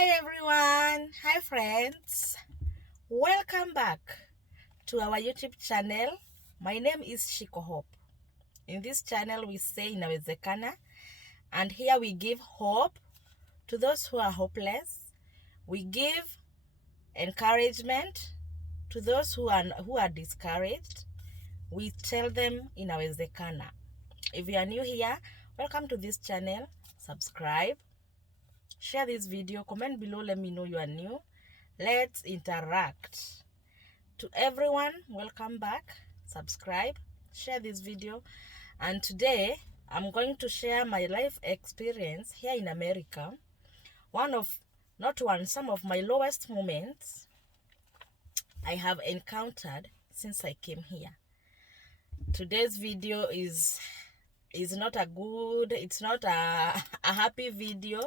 Hi everyone, hi friends, welcome back to our YouTube channel. My name is Shiko Hope. In this channel we say inawezekana, and here we give hope to those who are hopeless. We give encouragement to those who are discouraged. We tell them inawezekana. If you are new here, welcome to this channel. Subscribe, share this video, comment below, let me know you are new. Let's interact. To everyone, welcome back. Subscribe, share this video. And today I'm going to share my life experience here in America. Some of my lowest moments I have encountered since I came here. Today's video is not a happy video.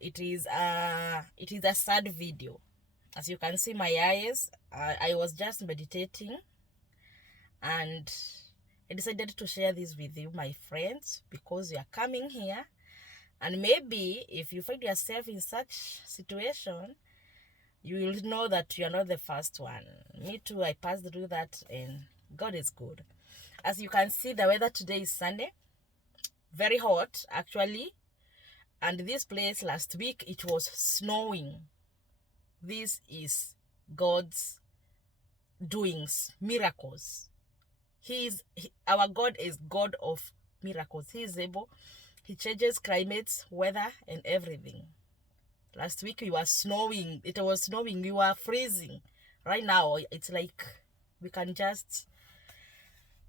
It is a sad video. As you can see my eyes, I was just meditating and I decided to share this with you, my friends, because you are coming here, and maybe if you find yourself in such situation, you will know that you are not the first one. Me too, I passed through that, and God is good. As you can see, the weather today is Sunday, very hot actually, and this place last week it was snowing. This is God's doings, miracles. Our God is God of miracles. He is able. He changes climates, weather, and everything. Last week we were snowing. It was snowing. We were freezing. Right now it's like we can just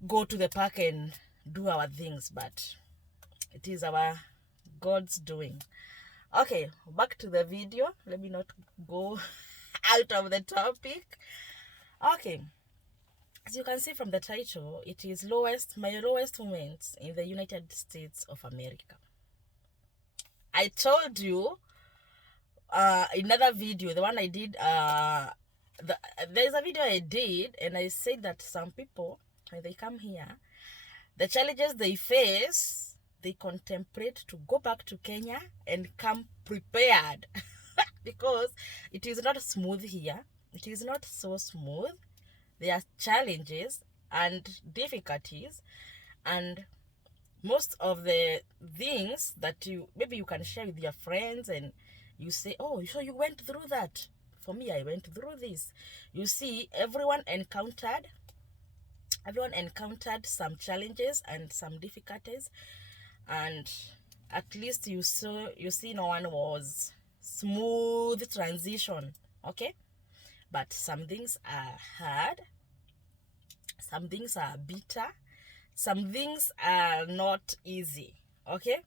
go to the park and do our things, but it is our God's doing. Okay, back to the video. Let me not go out of the topic. Okay, as you can see from the title, it is my lowest moments in the United States of America. I told you another video, the one I did, there's a video I did, and I said that some people, when they come here, the challenges they face, they contemplate to go back to Kenya and come prepared because it is not smooth here. It is not so smooth. There are challenges and difficulties, and most of the things that maybe you can share with your friends, and you say, oh, so you went through that. For me, I went through this. You see, everyone encountered some challenges and some difficulties, and at least you see no one was smooth transition. Okay, but some things are hard, some things are bitter, some things are not easy. Okay,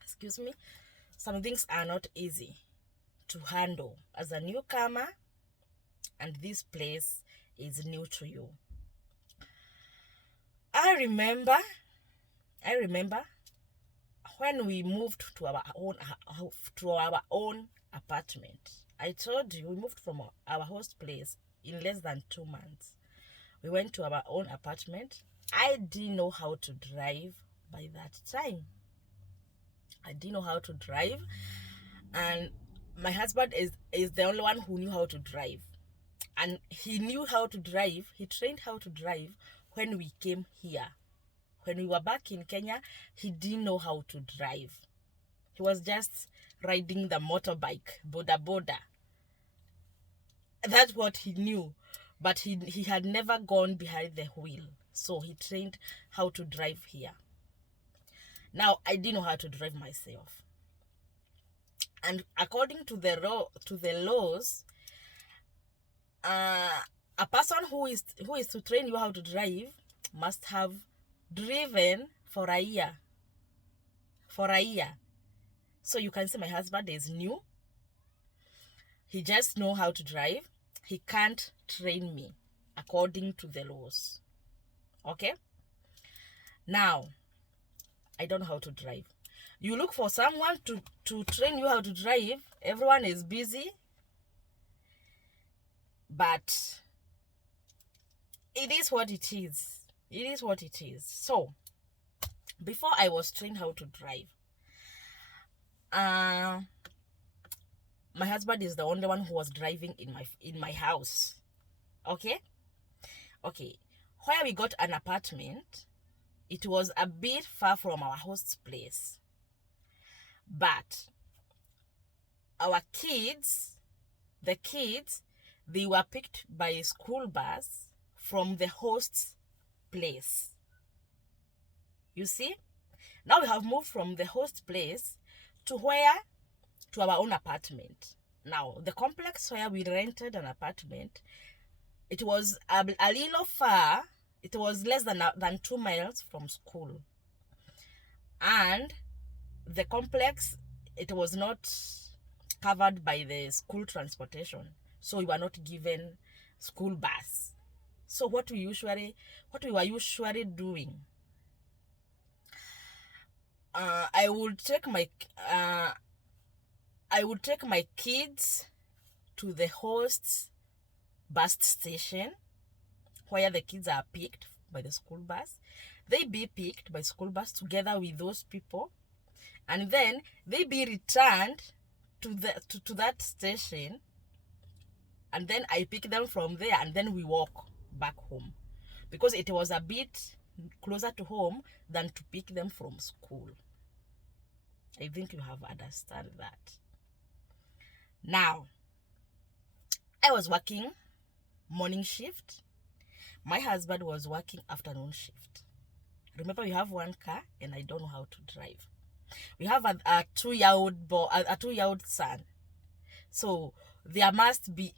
excuse me. Some things are not easy to handle as a newcomer, and this place is new to you. I remember when we moved to our own apartment. I told you we moved from our host place in less than 2 months. We went to our own apartment. I didn't know how to drive by that time. I didn't know how to drive, and my husband is the only one who knew how to drive, and he knew how to drive. He trained how to drive when we came here. When we were back in Kenya, he didn't know how to drive. He was just riding the motorbike, boda. That's what he knew, but he had never gone behind the wheel, so he trained how to drive here. Now I didn't know how to drive myself, and according to the laws, a person who is to train you how to drive must have driven for a year. So you can see my husband is new. He just know how to drive. He can't train me according to the laws. Okay, now I don't know how to drive. You look for someone to train you how to drive. Everyone is busy, but it is what it is. So before I was trained how to drive, my husband is the only one who was driving in my house. Okay. Where we got an apartment, it was a bit far from our host's place, but our kids, they were picked by a school bus from the host's place. You see, now we have moved from the host place to our own apartment. Now the complex where we rented an apartment, it was a little far. It was less than 2 miles from school, and the complex, it was not covered by the school transportation, so we were not given school bus. So what we were usually doing, I would take my kids to the host's bus station, where the kids are picked by the school bus. They be picked by school bus together with those people, and then they be returned to that station, and then I pick them from there, and then we walk back home, because it was a bit closer to home than to pick them from school. I think you have understand that. Now, I was working morning shift. My husband was working afternoon shift. Remember, we have one car and I don't know how to drive. We have a 2-year-old son. So there must be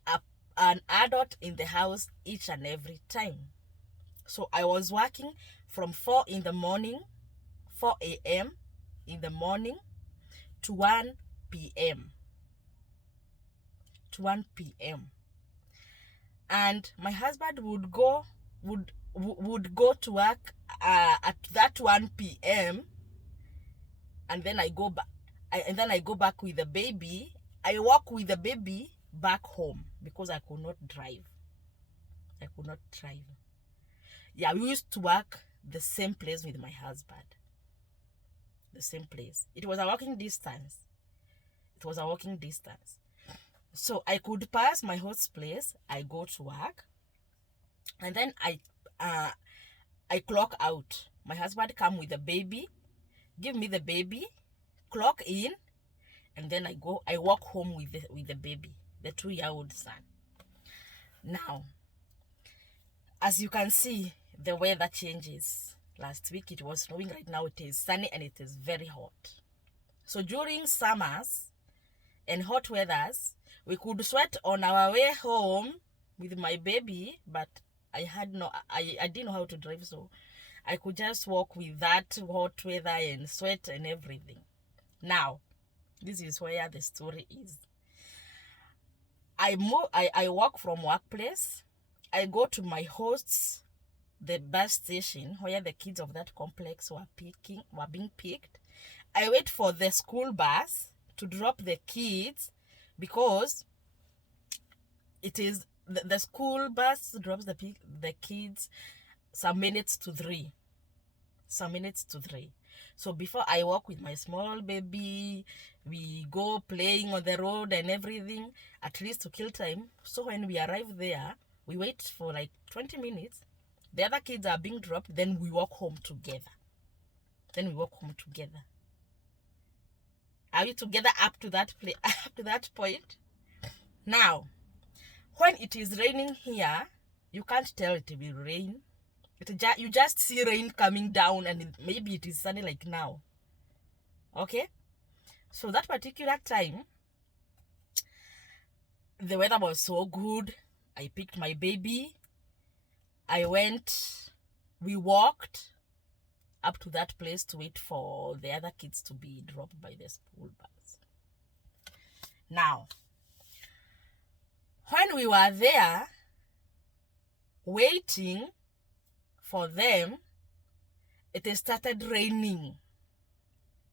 an adult in the house each and every time. So I was working from 4 a.m. in the morning to 1 p.m. And my husband would go to work at that 1 p.m. and then I go back with the baby. I walk with the baby back home because I could not drive. Yeah, we used to work the same place with my husband. The same place. It was a walking distance. So I could pass my host's place, I go to work, and then I clock out. My husband come with the baby, give me the baby, clock in, and then I walk home with the baby, the 2-year-old son. Now, as you can see, the weather changes. Last week it was snowing, right now it is sunny and it is very hot. So during summers and hot weathers, we could sweat on our way home with my baby, but I didn't know how to drive, so I could just walk with that hot weather and sweat and everything. Now, this is where the story is. I walk from workplace, I go to my host's, the bus station where the kids of that complex were being picked. I wait for the school bus to drop the kids, because it is the school bus drops the kids some minutes to 3. So before I walk with my small baby, we go playing on the road and everything, at least to kill time. So when we arrive there, we wait for like 20 minutes. The other kids are being dropped, then we walk home together. Are we together up to that point? Now, when it is raining here, you can't tell it will rain. You just see rain coming down, and maybe it is sunny like now. Okay? So that particular time, the weather was so good. I picked my baby. We walked up to that place to wait for the other kids to be dropped by the school bus. Now, when we were there waiting for them, it started raining,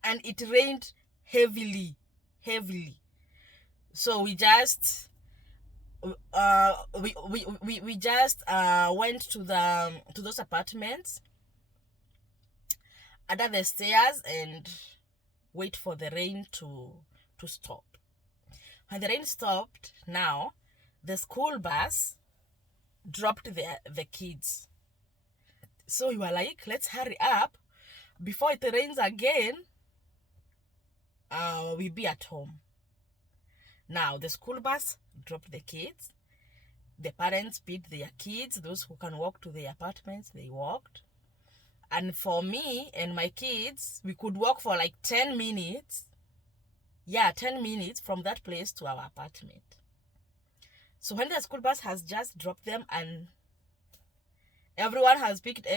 and it rained heavily. So we just went to those apartments under the stairs, and wait for the rain to stop. When the rain stopped, now the school bus dropped the kids. So we were like, let's hurry up before it rains again. We'll be at home. Now the school bus dropped the kids. The parents picked their kids. Those who can walk to their apartments, they walked. And for me and my kids, we could walk for like 10 minutes. Yeah, 10 minutes from that place to our apartment. So when the school bus has just dropped them and everyone has picked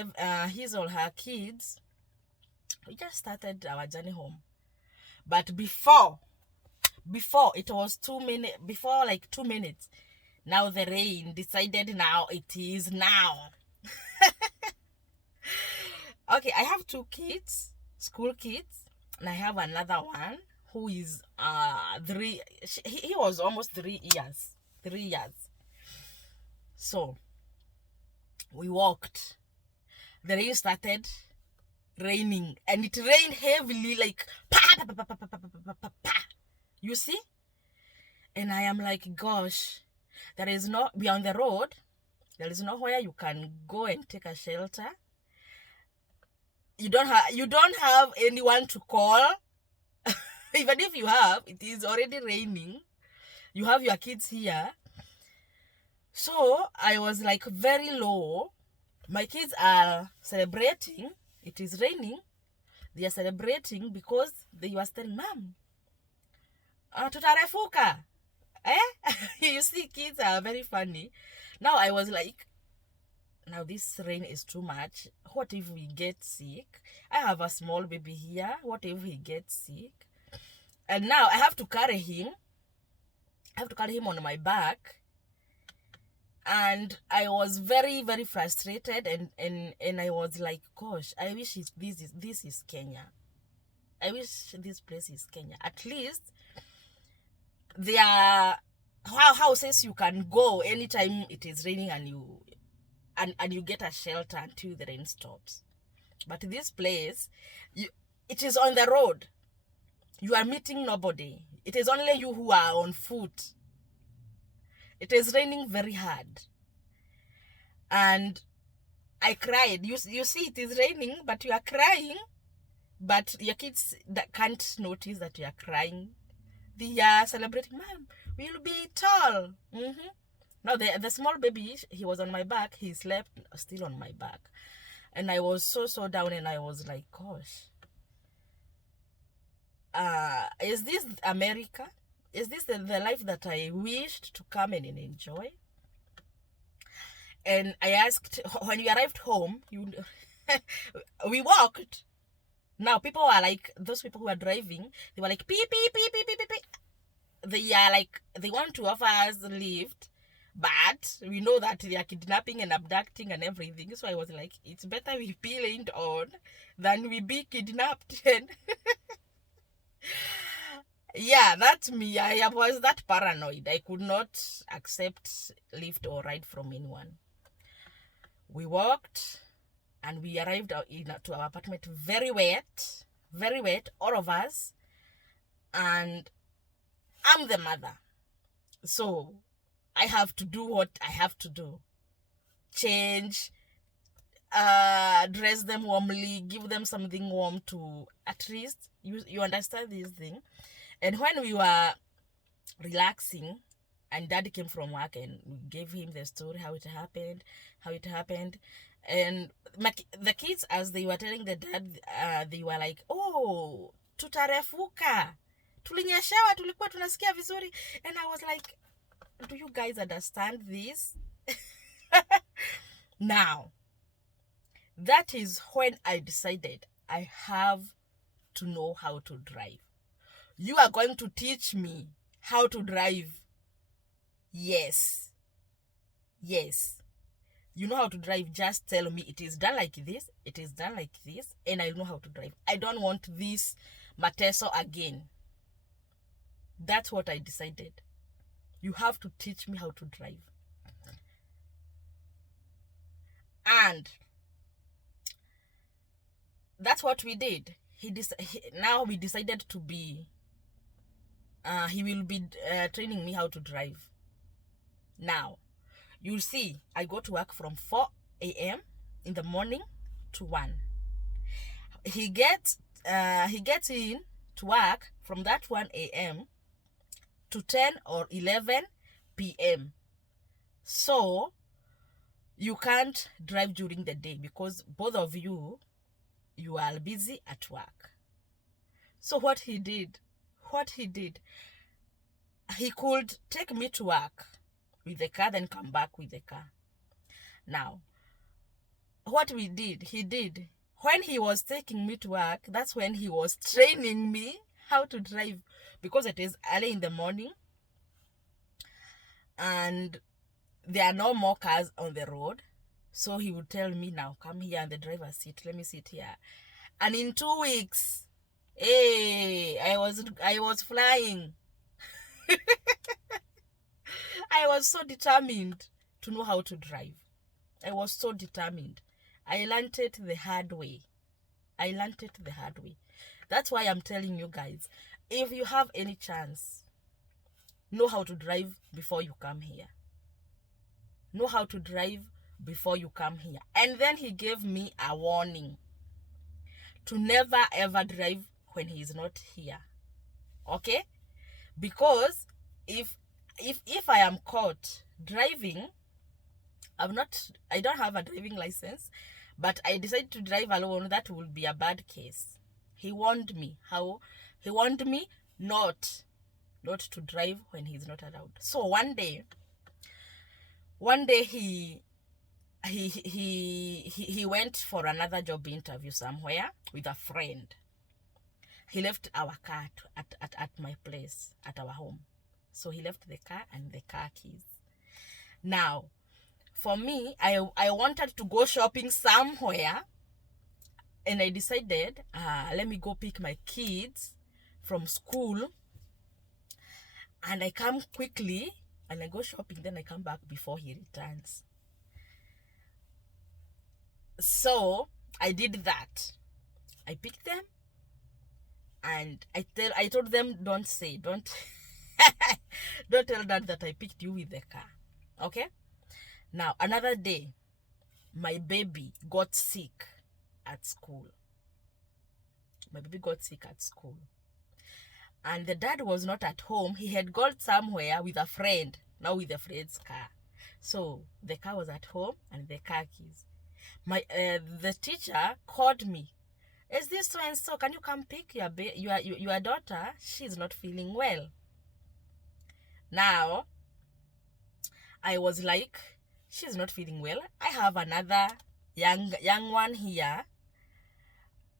his or her kids, we just started our journey home. But before it was 2 minutes, before like 2 minutes, now the rain decided now it is now. Okay, I have 2 kids, school kids, and I have another one who is 3. He was almost 3 years. 3 years. So we walked. The rain started raining, and it rained heavily, like pa, pa, pa, pa, pa, pa, pa, pa, pa. You see? And I am like, gosh, we are on the road. There is nowhere you can go and take a shelter. You don't have anyone to call. Even if you have, it is already raining. You have your kids here. So I was like very low. My kids are celebrating. It is raining. They are celebrating because they were telling, Mom, tutarefuka. You see, kids are very funny. Now I was like, now this rain is too much. What if we get sick? I have a small baby here. What if he gets sick? And now I have to carry him. I have to carry him on my back. And I was very, very frustrated, and I was like, gosh, I wish this is Kenya. I wish this place is Kenya. At least there are houses you can go anytime it is raining and you get a shelter until the rain stops. But this place, it is on the road. You are meeting nobody. It is only you who are on foot. It is raining very hard. And I cried. You see, it is raining, but you are crying. But your kids that can't notice that you are crying. They are celebrating, Mom, we'll be tall. Now the small baby, he was on my back. He slept still on my back. And I was so down, and I was like, gosh. Is this America? Is this the life that I wished to come in and enjoy? And I asked, when we arrived home, we walked. Now people are like, those people who are driving, they were like, beep, beep, beep, beep, beep, beep. They are like, they want to offer us a lift, but we know that they are kidnapping and abducting and everything. So I was like, it's better we be leaned on than we be kidnapped. And yeah, that's me. I was that paranoid. I could not accept lift or ride from anyone. We walked and we arrived to our apartment very wet, all of us. And I'm the mother. So I have to do what I have to do. Change, dress them warmly, give them something warm to at least, you understand this thing. And when we were relaxing, and Dad came from work, and we gave him the story, how it happened. And the kids, as they were telling the dad, they were like, oh, tutarefuka. Tulinyeshewa, tulikuwa tunasikia vizuri. And I was like, do you guys understand this? Now, that is when I decided I have to know how to drive. You are going to teach me how to drive. Yes. You know how to drive. Just tell me it is done like this. It is done like this. And I know how to drive. I don't want this Mateso again. That's what I decided. You have to teach me how to drive. And that's what we did. now we decided to be he will be training me how to drive. Now you'll see I go to work from 4 a.m. in the morning to 1. He gets in to work from that 1 a.m. to 10 or 11 p.m. So you can't drive during the day because both of you are busy at work. So what he did, he could take me to work with the car, then come back with the car. Now, what he did, when he was taking me to work, that's when he was training me how to drive, because it is early in the morning and there are no more cars on the road. So he would tell me, now come here in the driver's seat, let me sit here. And in 2 weeks, hey, I was flying. I was so determined to know how to drive. I was so determined. I learned it the hard way. That's why I'm telling you guys, if you have any chance, know how to drive before you come here. Know how to drive before you come here. And then he gave me a warning to never ever drive when he is not here. Okay? Because if I am caught driving, I don't have a driving license, but I decided to drive alone, that will be a bad case. He warned me not to drive when he's not around. So one day he went for another job interview somewhere with a friend. He left our car at my place, at our home. So he left the car and the car keys. Now, for me, I wanted to go shopping somewhere, and I decided, let me go pick my kids from school, and I come quickly, and I go shopping, then I come back before he returns. So I did that. I picked them, and I told them, don't don't tell Dad that I picked you with the car. Okay? Now, another day, my baby got sick at school. And the dad was not at home. He had gone somewhere with a friend, now with a friend's car. So the car was at home and the car keys. The teacher called me. Is this so and so? Can you come pick your daughter? She's not feeling well. Now, I was like, she's not feeling well. I have another young one here.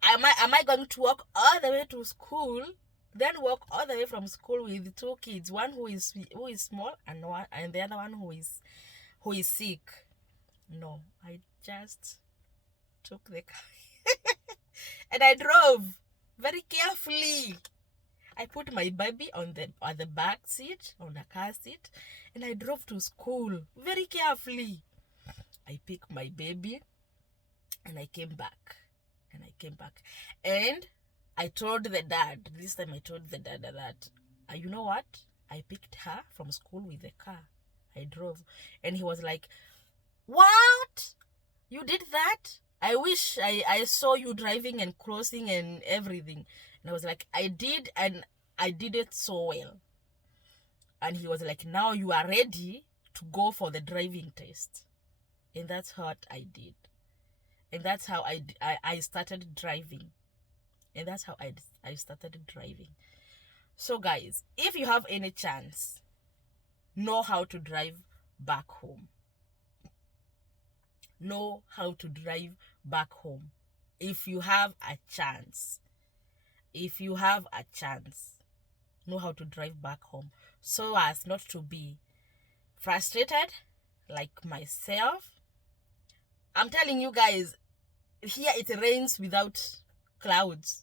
Am I going to walk all the way to school, then walk all the way from school with 2 kids, one who is small and the other one who is sick? No, I just took the car and I drove very carefully. I put my baby on the back seat, on the car seat, and I drove to school very carefully. I picked my baby and I came back. And I told the dad, this time I told the dad that, you know what? I picked her from school with the car. I drove. And he was like, what? You did that? I wish I saw you driving and crossing and everything. And I was like, I did, and I did it so well. And he was like, now you are ready to go for the driving test. And that's what I did. And that's how I started driving. And that's how I started driving. So guys, if you have any chance, know how to drive back home. Know how to drive back home. If you have a chance, know how to drive back home, so as not to be frustrated like myself. I'm telling you guys, here it rains without clouds.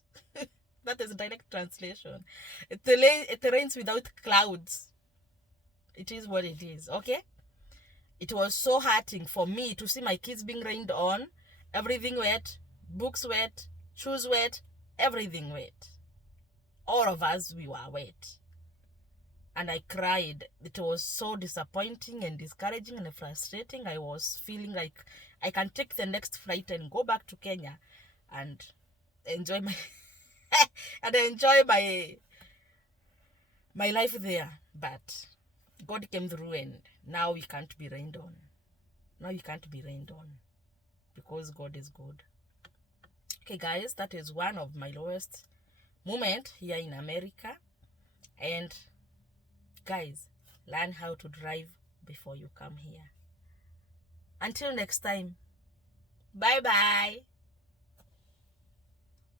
That is a direct translation. It rains without clouds. It is what it is, okay? It was so hurting for me to see my kids being rained on, everything wet, books wet, shoes wet, everything wet. All of us, we were wet. And I cried. It was so disappointing and discouraging and frustrating. I was feeling like I can take the next flight and go back to Kenya and enjoy my and enjoy my life there. But God came through, and now we can't be rained on. Now you can't be rained on because God is good. Okay, guys, that is one of my lowest moment here in America. And guys, learn how to drive before you come here. Until next time, bye bye.